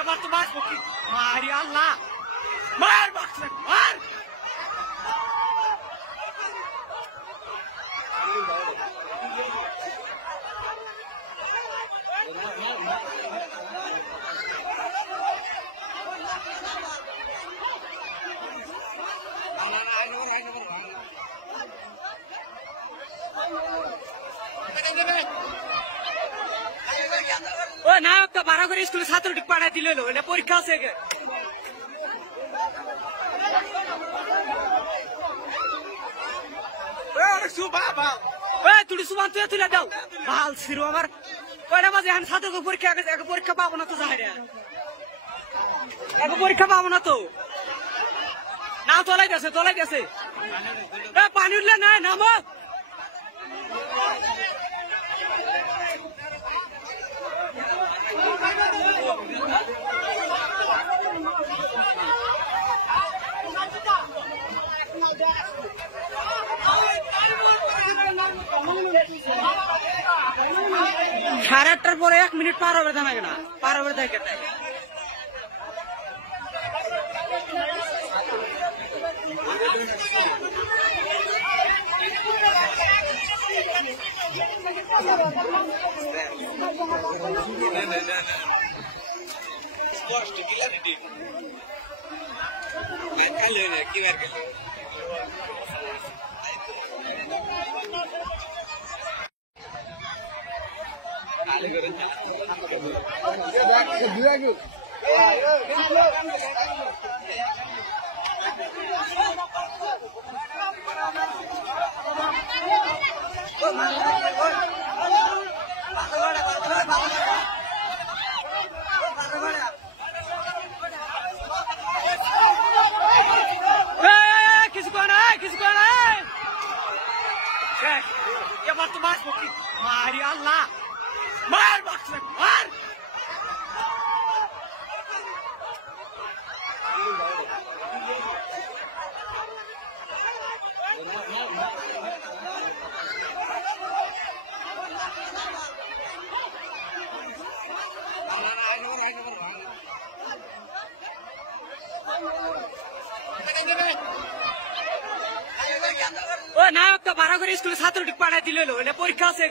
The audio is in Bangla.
এবার তো মাছ পক্ষী মারি আল্লাহ মার মার ও নায়ক তো ভাড়া করে স্কুলে ছাত্রটি পাঠাই দিল এটা পরীক্ষা আছে তুই সুবান তুই তুলে দাও ভাল ছিল আমার কয়টা বাজে এখন ছাত্রকে পরীক্ষা পাবো না তো যাই পরীক্ষা পাবো না তো না তোলাই গেছে পানি উঠলে না নামো সাড়ে 8টার পরে 1 মিনিট পার হবে জানা না পার হবে দেখে এবার তো মাছ পক্ষী মারি আল্লাহ মার মার ও নায়ক তো ভাড়া করে স্কুলে ছাত্রটি পাঠাই দিল এটা পরীক্ষা আছে